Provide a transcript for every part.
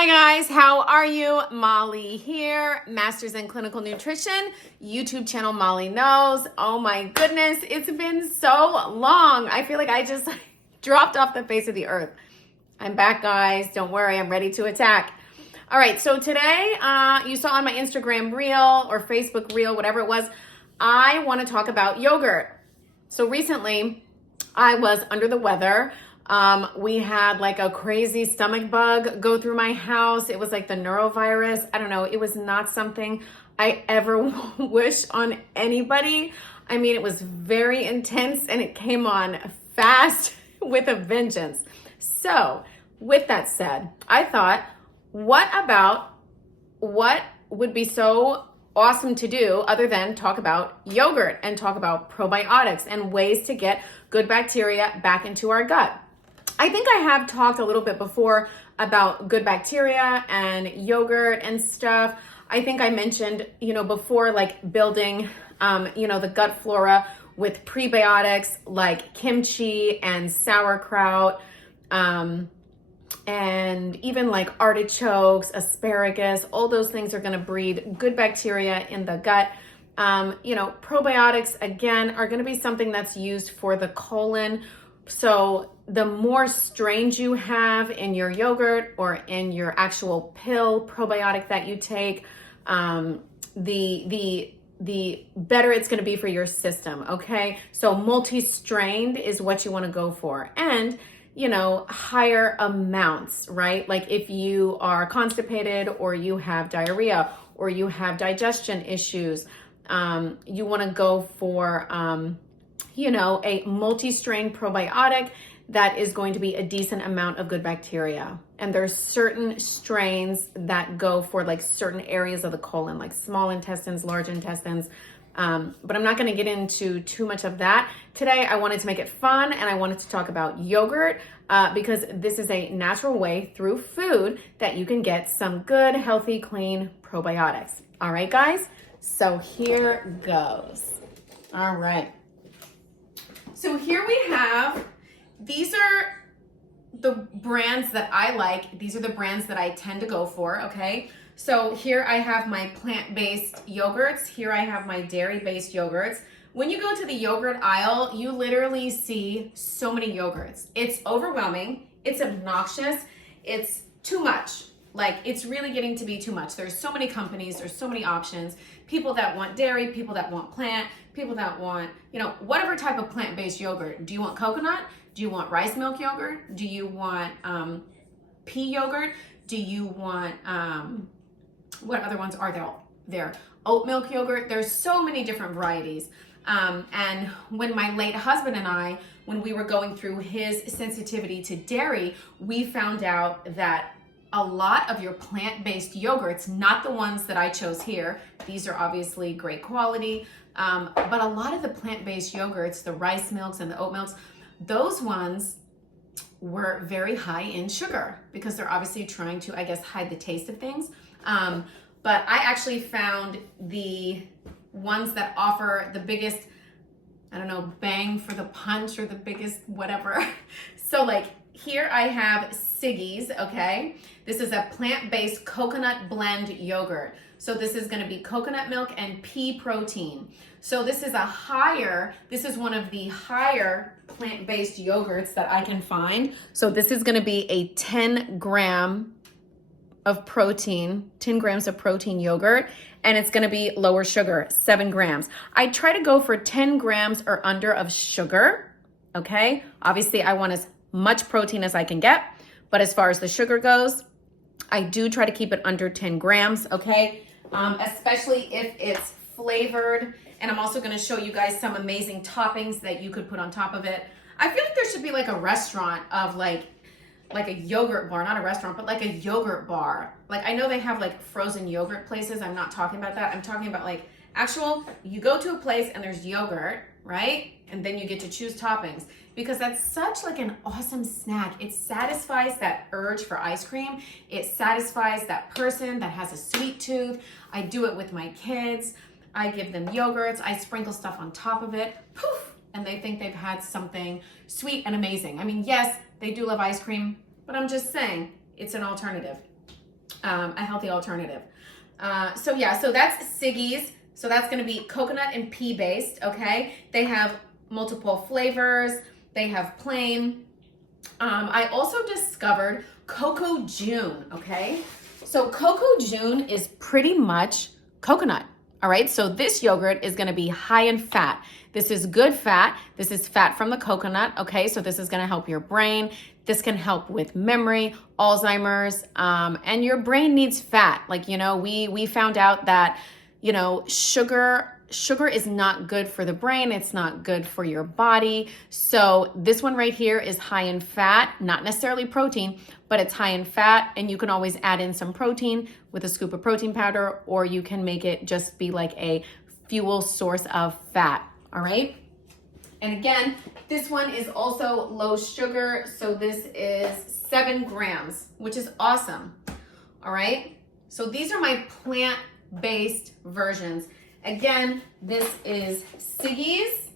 Hi guys, how are you? Molly here, Masters in Clinical Nutrition, YouTube channel Molly Knows. Oh my goodness, it's been so long. I feel like I just dropped off the face of the earth. I'm back, guys. Don't worry, I'm ready to attack. All right, so today, you saw on my Instagram reel or Facebook reel, whatever it was, I want to talk about yogurt. So recently, I was under the weather. We had like a crazy stomach bug go through my house. It was like the neurovirus. I don't know. It was not something I ever wish on anybody. I mean, it was very intense and it came on fast with a vengeance. So with that said, I thought, what would be so awesome to do other than talk about yogurt and talk about probiotics and ways to get good bacteria back into our gut. I think I have talked a little bit before about good bacteria and yogurt and stuff. I think I mentioned, before, like building, the gut flora with prebiotics like kimchi and sauerkraut, and even like artichokes, asparagus. All those things are going to breed good bacteria in the gut. Probiotics, again, are going to be something that's used for the colon. So the more strains you have in your yogurt or in your actual pill probiotic that you take, the better it's going to be for your system. Okay. So multi-strained is what you want to go for. And higher amounts, right? Like if you are constipated or you have diarrhea or you have digestion issues, you want to go for, a multi-strain probiotic that is going to be a decent amount of good bacteria. And there's certain strains that go for like certain areas of the colon, like small intestines, large intestines. But I'm not going to get into too much of that. Today, I wanted to make it fun and I wanted to talk about yogurt because this is a natural way through food that you can get some good, healthy, clean probiotics. All right, guys? So here goes. All right. So here we have, these are the brands that I like. These are the brands that I tend to go for, okay? So here I have my plant-based yogurts. Here I have my dairy-based yogurts. When you go to the yogurt aisle, you literally see so many yogurts. It's overwhelming. It's obnoxious. It's too much. Like, it's really getting to be too much. There's so many companies. There's so many options. People that want dairy, people that want plant, people that want, whatever type of plant-based yogurt. Do you want coconut? Do you want rice milk yogurt? Do you want pea yogurt? Do you want, what other ones are there? Oat milk yogurt. There's so many different varieties. And when my late husband and I, when we were going through his sensitivity to dairy, we found out that a lot of your plant-based yogurts, not the ones that I chose here, these are obviously great quality, but a lot of the plant-based yogurts, the rice milks and the oat milks, those ones were very high in sugar because they're obviously trying to, I guess, hide the taste of things. But I actually found the ones that offer the biggest, bang for the punch or the biggest whatever. So like here I have Siggis, okay? This is a plant-based coconut blend yogurt. So this is gonna be coconut milk and pea protein. So this is one of the higher plant-based yogurts that I can find. So this is gonna be a 10 grams of protein yogurt, and it's gonna be lower sugar, 7 grams. I try to go for 10 grams or under of sugar, okay? Obviously I want as much protein as I can get, but as far as the sugar goes, I do try to keep it under 10 grams, okay? Especially if it's flavored. And I'm also gonna show you guys some amazing toppings that you could put on top of it. I feel like there should be like a restaurant of like a yogurt bar, not a restaurant, but like a yogurt bar. Like I know they have like frozen yogurt places. I'm not talking about that. I'm talking about like you go to a place and there's yogurt, right? And then you get to choose toppings because that's such like an awesome snack. It satisfies that urge for ice cream. It satisfies that person that has a sweet tooth. I do it with my kids. I give them yogurts. I sprinkle stuff on top of it. Poof! And they think they've had something sweet and amazing. I mean, yes, they do love ice cream, but I'm just saying it's an alternative. a healthy alternative. So yeah, so that's Siggis. So that's going to be coconut and pea based. Okay. They have multiple flavors. They have plain. I also discovered Cocojune. Okay. So Cocojune is pretty much coconut. All right, so this yogurt is gonna be high in fat. This is good fat. This is fat from the coconut, okay? So this is gonna help your brain. This can help with memory, Alzheimer's, and your brain needs fat. Like, you know, we found out that, you know, sugar is not good for the brain. It's not good for your body. So this one right here is high in fat, not necessarily protein, but it's high in fat, and you can always add in some protein with a scoop of protein powder, or you can make it just be like a fuel source of fat, all right? And again, this one is also low sugar, so this is 7 grams, which is awesome, all right? So these are my plant-based versions. Again, this is Siggis.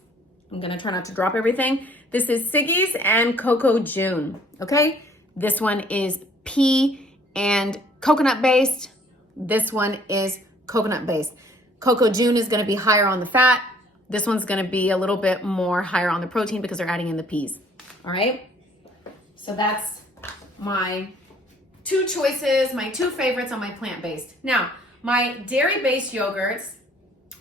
I'm gonna try not to drop everything. This is Siggis and Cocojune, okay? This one is pea and coconut based. This one is coconut based. Cocojune is gonna be higher on the fat. This one's gonna be a little bit more higher on the protein because they're adding in the peas, all right? So that's my 2 choices, my 2 favorites on my plant-based. Now, my dairy-based yogurts,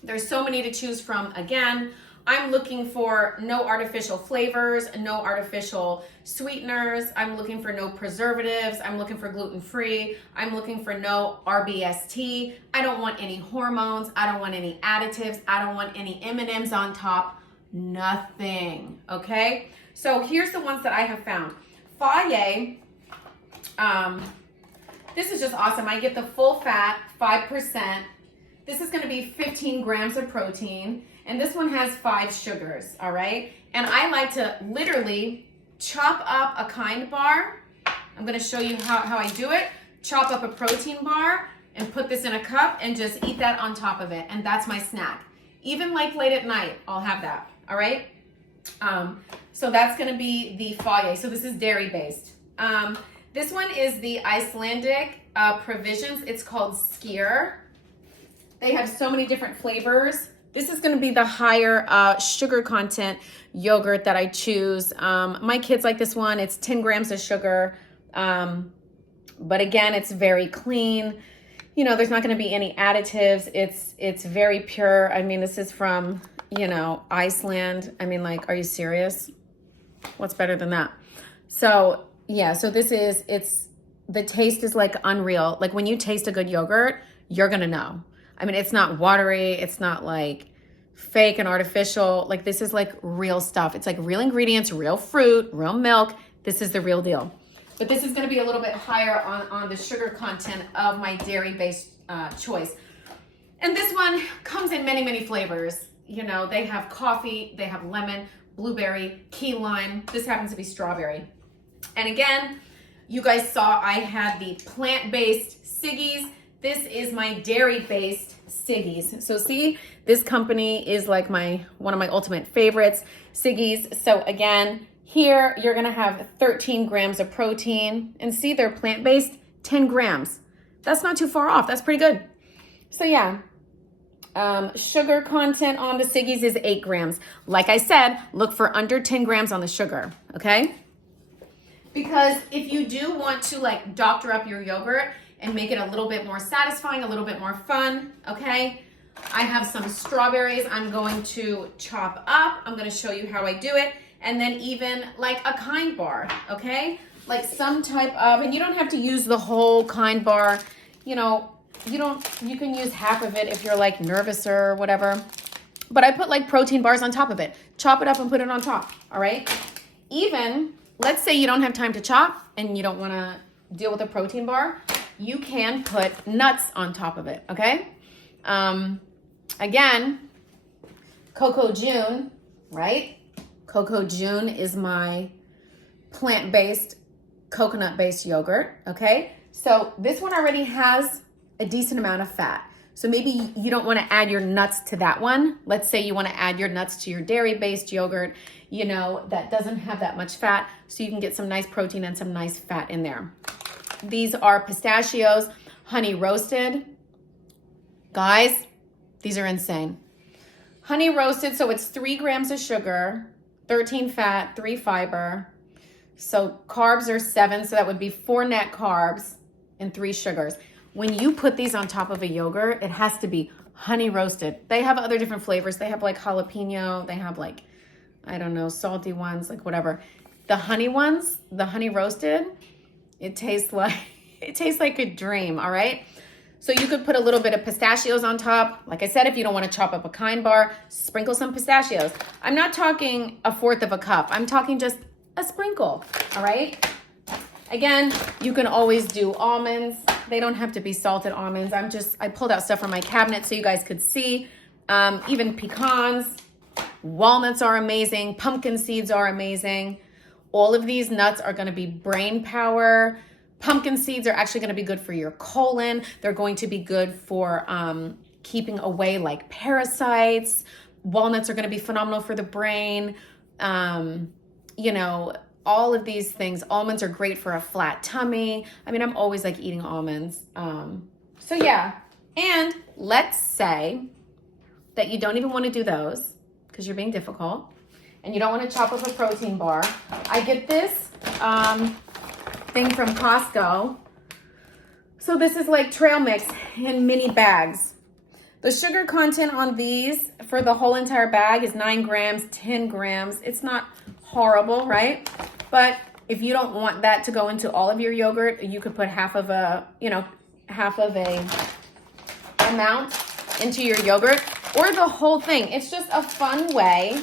there's so many to choose from. Again, I'm looking for no artificial flavors, no artificial sweeteners. I'm looking for no preservatives. I'm looking for gluten-free. I'm looking for no RBST. I don't want any hormones. I don't want any additives. I don't want any M&Ms on top. Nothing, okay? So here's the ones that I have found. Fage, this is just awesome. I get the full fat, 5%. This is gonna be 15 grams of protein, and this one has 5 sugars, all right? And I like to literally chop up a kind bar. I'm gonna show you how I do it. Chop up a protein bar and put this in a cup and just eat that on top of it, and that's my snack. Even like late at night, I'll have that, all right? So that's gonna be the Fage. So this is dairy-based. This one is the Icelandic Provisions. It's called Skyr. They have so many different flavors. This is gonna be the higher sugar content yogurt that I choose. My kids like this one. It's 10 grams of sugar. But again, it's very clean. You know, there's not gonna be any additives. It's very pure. I mean, this is from, you know, Iceland. I mean, like, are you serious? What's better than that? So yeah, so this is, the taste is like unreal. Like when you taste a good yogurt, you're gonna know. I mean, it's not watery. It's not like fake and artificial. Like this is like real stuff. It's like real ingredients, real fruit, real milk. This is the real deal. But this is gonna be a little bit higher on the sugar content of my dairy-based choice. And this one comes in many, many flavors. You know, they have coffee, they have lemon, blueberry, key lime. This happens to be strawberry. And again, you guys saw I had the plant-based Siggis. This is my dairy-based Siggis. So see, this company is like one of my ultimate favorites, Siggis. So again, here you're gonna have 13 grams of protein, and see, they're plant-based, 10 grams. That's not too far off. That's pretty good. So yeah, sugar content on the Siggis is 8 grams. Like I said, look for under 10 grams on the sugar, okay? Because if you do want to like doctor up your yogurt and make it a little bit more satisfying, a little bit more fun, okay? I have some strawberries I'm going to chop up. I'm gonna show you how I do it. And then even like a kind bar, okay? Like some type of, and you don't have to use the whole kind bar, you know, you can use half of it if you're like nervous or whatever. But I put like protein bars on top of it. Chop it up and put it on top, all right? Even, let's say you don't have time to chop and you don't wanna deal with a protein bar, you can put nuts on top of it, okay? Again, Cocojune, right? Cocojune is my plant-based, coconut-based yogurt, okay? So this one already has a decent amount of fat. So maybe you don't want to add your nuts to that one. Let's say you want to add your nuts to your dairy-based yogurt, you know, that doesn't have that much fat, so you can get some nice protein and some nice fat in there. These are pistachios. honey roasted. Guys, these are insane. Honey roasted, so it's 3 grams of sugar, 13 fat, 3 fiber. So carbs are 7, so that would be 4 net carbs and 3 sugars. When you put these on top of a yogurt, it has to be honey roasted. They have other different flavors. They have like jalapeno, they have like, I don't know, salty ones, like whatever. The honey ones, the honey roasted, it tastes like a dream, all right? So you could put a little bit of pistachios on top. Like I said, if you don't want to chop up a kind bar, sprinkle some pistachios. I'm not talking 1/4 of a cup. I'm talking just a sprinkle, all right? Again, you can always do almonds. They don't have to be salted almonds. I pulled out stuff from my cabinet so you guys could see. Even pecans, walnuts are amazing. Pumpkin seeds are amazing. All of these nuts are gonna be brain power. Pumpkin seeds are actually gonna be good for your colon. They're going to be good for keeping away like parasites. Walnuts are gonna be phenomenal for the brain. You know, all of these things. Almonds are great for a flat tummy. I mean, I'm always like eating almonds. So yeah, and let's say that you don't even want to do those because you're being difficult and you don't want to chop up a protein bar. I get this thing from Costco. So this is like trail mix in mini bags. The sugar content on these for the whole entire bag is 9 grams, 10 grams. It's not horrible, right? But if you don't want that to go into all of your yogurt, you could put half of a amount into your yogurt or the whole thing. It's just a fun way.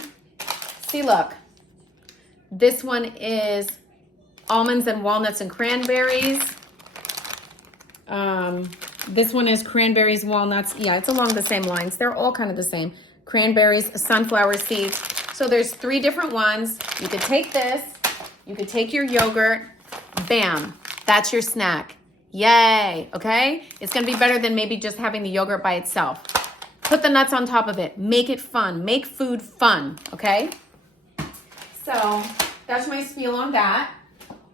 See, look, this one is almonds and walnuts and cranberries. This one is cranberries, walnuts. Yeah, it's along the same lines. They're all kind of the same. Cranberries, sunflower seeds. So there's 3 different ones. You could take this, you could take your yogurt, bam, that's your snack. Yay, okay? It's gonna be better than maybe just having the yogurt by itself. Put the nuts on top of it. Make it fun. Make food fun, okay? So that's my spiel on that.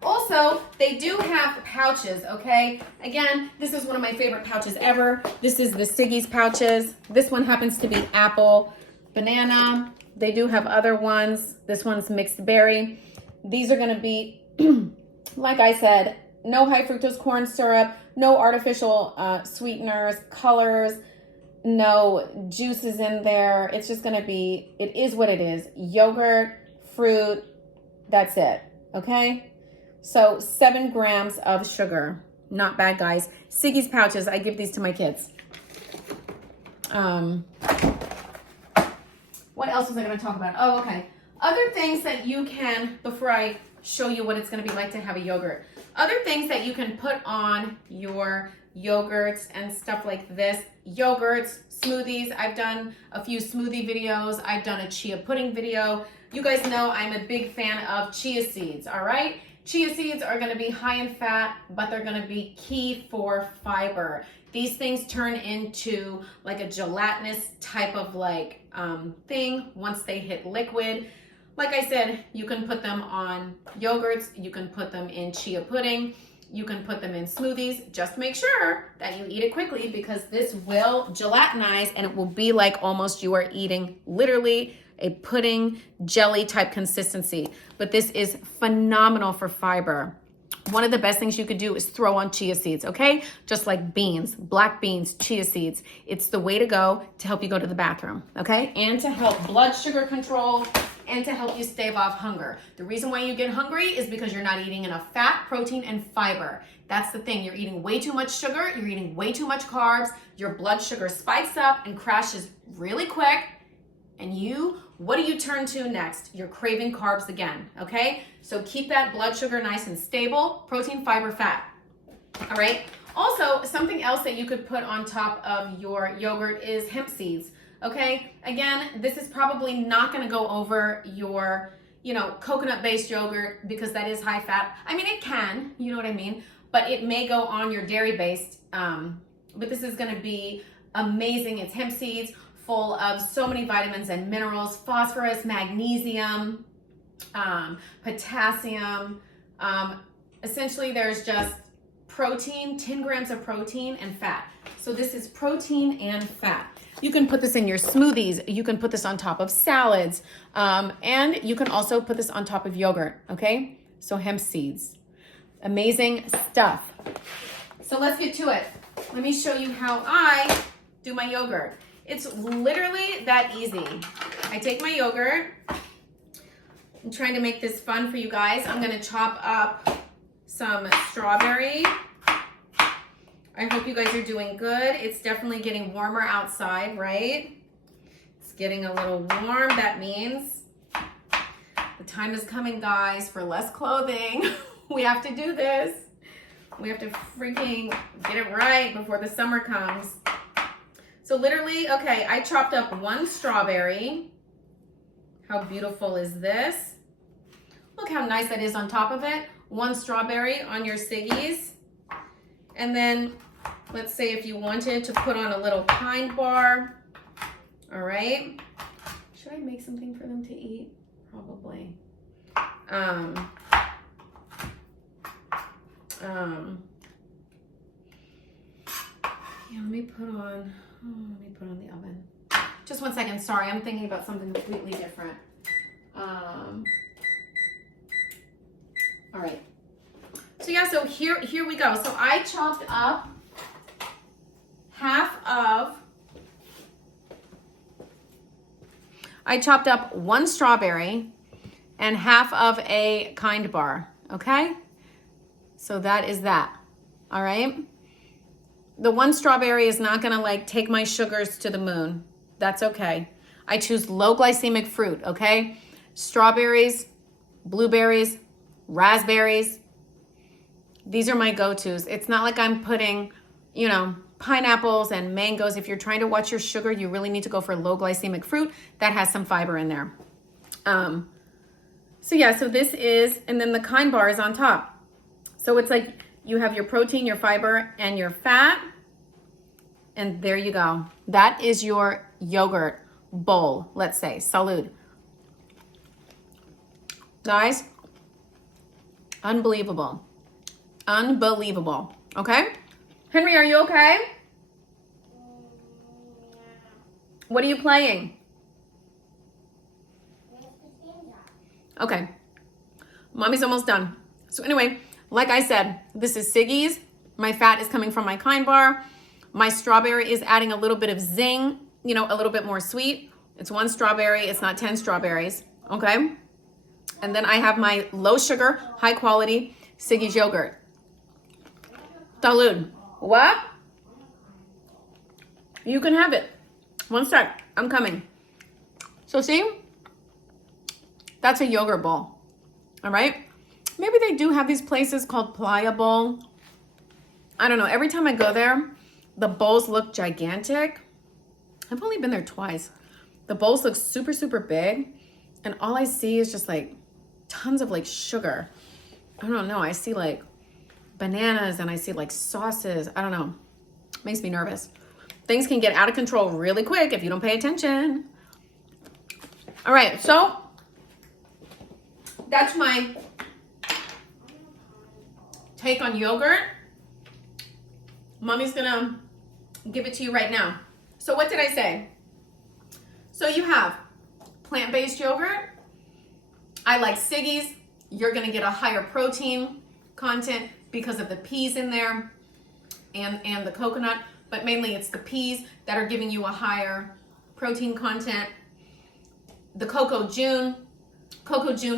Also, they do have pouches, okay? Again, this is one of my favorite pouches ever. This is the Siggis pouches. This one happens to be apple, banana. They do have other ones. This one's mixed berry. These are gonna be, like I said, no high fructose corn syrup, no artificial sweeteners, colors, no juices in there. It's just gonna be, it is what it is. Yogurt, fruit, that's it, okay? So 7 grams of sugar, not bad, guys. Siggis pouches, I give these to my kids. What else was I gonna talk about? Oh, okay. Other things that you can, before I show you what it's gonna be like to have a yogurt, other things that you can put on your yogurts and stuff like this. Yogurts, smoothies. I've done a few smoothie videos. I've done a chia pudding video. You guys know I'm a big fan of chia seeds, all right? Chia seeds are gonna be high in fat, but they're gonna be key for fiber. These things turn into like a gelatinous type of like thing once they hit liquid. Like I said, you can put them on yogurts, you can put them in chia pudding, you can put them in smoothies. Just make sure that you eat it quickly because this will gelatinize and it will be like almost you are eating literally a pudding jelly type consistency. But this is phenomenal for fiber. One of the best things you could do is throw on chia seeds, okay? Just like beans, black beans, chia seeds. It's the way to go to help you go to the bathroom, okay? And to help blood sugar control and to help you stave off hunger. The reason why you get hungry is because you're not eating enough fat, protein, and fiber. That's the thing. You're eating way too much sugar. You're eating way too much carbs. Your blood sugar spikes up and crashes really quick. And what do you turn to next? You're craving carbs again, okay? So keep that blood sugar nice and stable. Protein, fiber, fat, all right? Also, something else that you could put on top of your yogurt is hemp seeds, okay? Again, this is probably not gonna go over your, coconut-based yogurt because that is high fat. I mean, it can, you know what I mean? But it may go on your dairy-based, but this is gonna be amazing. It's hemp seeds, full of so many vitamins and minerals, phosphorus, magnesium, potassium. Essentially, there's just protein, 10 grams of protein and fat. So this is protein and fat. You can put this in your smoothies. You can put this on top of salads. And you can also put this on top of yogurt, okay? So hemp seeds. Amazing stuff. So let's get to it. Let me show you how I do my yogurt. It's literally that easy. I take my yogurt. I'm trying to make this fun for you guys. I'm gonna chop up some strawberry. I hope you guys are doing good. It's definitely getting warmer outside, right? It's getting a little warm. That means the time is coming, guys, for less clothing. We have to do this. We have to freaking get it right before the summer comes. So literally, okay, I chopped up 1 strawberry. How beautiful is this? Look how nice that is on top of it. 1 strawberry on your Siggis. And then let's say if you wanted to put on a little kind bar. All right. Should I make something for them to eat? Probably. Yeah, let me put on the oven. Just 1 second. Sorry, I'm thinking about something completely different. All right. So yeah, so here we go. So I chopped up I chopped up 1 strawberry and half of a kind bar, okay? So that is that, all right? The 1 strawberry is not gonna like take my sugars to the moon. That's okay. I choose low glycemic fruit, okay? Strawberries, blueberries, raspberries. These are my go-tos. It's not like I'm putting, you know, pineapples and mangoes. If you're trying to watch your sugar, you really need to go for low glycemic fruit that has some fiber in there. So yeah, so this is, and then the kind bar is on top. So it's like you have your protein, your fiber, and your fat. And there you go. That is your yogurt bowl, let's say. Salud. Guys, unbelievable. Unbelievable. Okay? Henry, are you okay? What are you playing? Okay. Mommy's almost done. So anyway, like I said, this is Siggis. My fat is coming from my kind bar. My strawberry is adding a little bit of zing, you know, a little bit more sweet. It's 1 strawberry. It's not 10 strawberries. Okay? And then I have my low sugar, high quality Siggis yogurt. Salud. What? You can have it. 1 sec. I'm coming. So see? That's a yogurt bowl. All right? Maybe they do have these places called Pliable. I don't know. Every time I go there, the bowls look gigantic. I've only been there twice. The bowls look super, super big. And all I see is just like tons of like sugar. I don't know. I see like bananas and I see like sauces. I don't know. Makes me nervous. Things can get out of control really quick if you don't pay attention. All right. So that's my take on yogurt. Mommy's gonna give it to you right now. So what did I say? So you have plant-based yogurt. I like Siggis. You're gonna get a higher protein content because of the peas in there and the coconut, but mainly it's the peas that are giving you a higher protein content. The Cocojune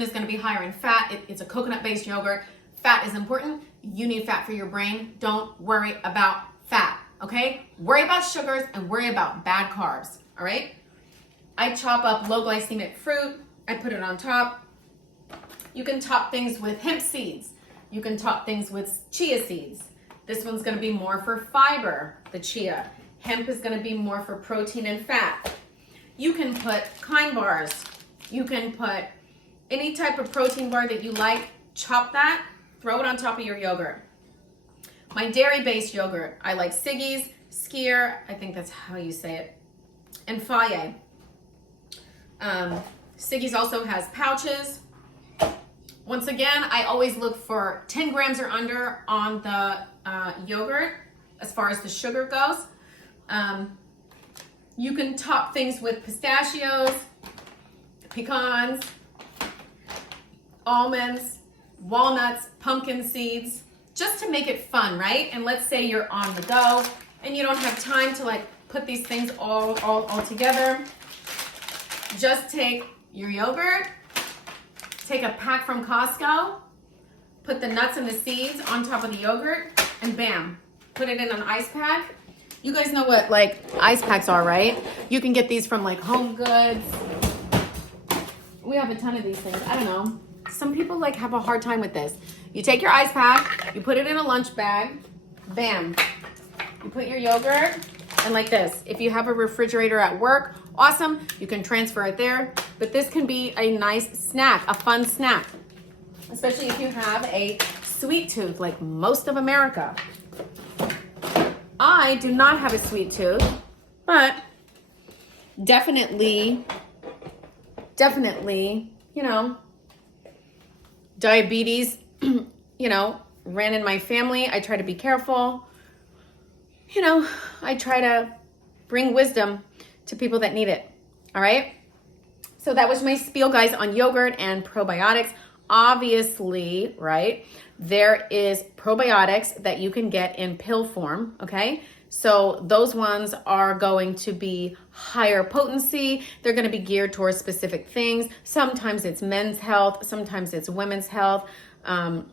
is gonna be higher in fat. It's a coconut-based yogurt. Fat is important. You need fat for your brain. Don't worry about fat, okay? Worry about sugars and worry about bad carbs, all right? I chop up low glycemic fruit. I put it on top. You can top things with hemp seeds. You can top things with chia seeds. This one's gonna be more for fiber, the chia. Hemp is gonna be more for protein and fat. You can put kind bars. You can put any type of protein bar that you like, chop that, throw it on top of your yogurt. My dairy-based yogurt, I like Siggis, Skyr, I think that's how you say it, and Fage. Siggis also has pouches. Once again, I always look for 10 grams or under on the yogurt as far as the sugar goes. You can top things with pistachios, pecans, almonds, walnuts, pumpkin seeds, just to make it fun, right? And let's say you're on the go and you don't have time to like put these things all together. Just take your yogurt, take a pack from Costco, put the nuts and the seeds on top of the yogurt, and bam, put it in an ice pack. You guys know what like ice packs are, right? You can get these from like Home Goods. We have a ton of these things. I don't know. Some people like have a hard time with this. You take your ice pack, you put it in a lunch bag, bam. You put your yogurt, and like this. If you have a refrigerator at work, awesome. You can transfer it there. But this can be a nice snack, a fun snack. Especially if you have a sweet tooth like most of America. I do not have a sweet tooth, but definitely, you know, diabetes, you know, ran in my family. I try to be careful. You know, I try to bring wisdom to people that need it. All right. So that was my spiel, guys, on yogurt and probiotics. Obviously, right, there is probiotics that you can get in pill form, okay? So those ones are going to be higher potency. They're going to be geared towards specific things. Sometimes it's men's health. Sometimes it's women's health. So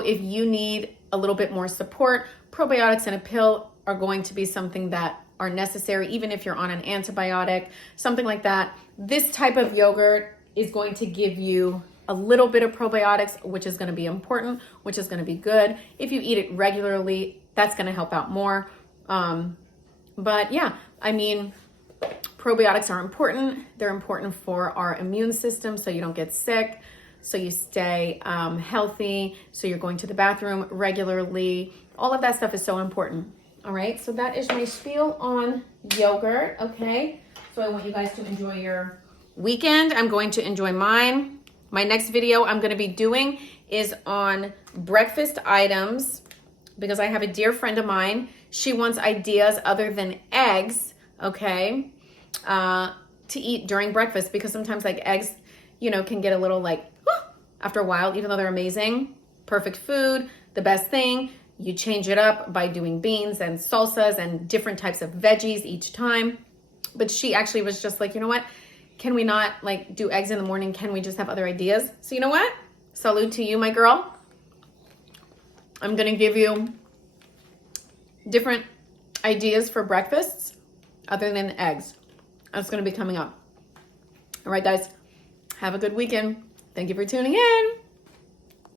if you need a little bit more support, probiotics in a pill are going to be something that are necessary, even if you're on an antibiotic, something like that. This type of yogurt is going to give you a little bit of probiotics, which is going to be important, which is going to be good. If you eat it regularly, that's going to help out more. But yeah, I mean, probiotics are important. They're important for our immune system so you don't get sick, so you stay healthy, so you're going to the bathroom regularly. All of that stuff is so important. All right, so that is my spiel on yogurt, okay? So I want you guys to enjoy your weekend. I'm going to enjoy mine. My next video I'm going to be doing is on breakfast items because I have a dear friend of mine. She wants ideas other than eggs, okay, to eat during breakfast because sometimes like eggs, you know, can get a little like after a while, even though they're amazing. Perfect food, the best thing. You change it up by doing beans and salsas and different types of veggies each time. But she actually was just like, you know what? Can we not like do eggs in the morning? Can we just have other ideas? So you know what? Salute to you, my girl. I'm going to give you different ideas for breakfasts other than eggs. That's going to be coming up. All right, guys. Have a good weekend. Thank you for tuning in.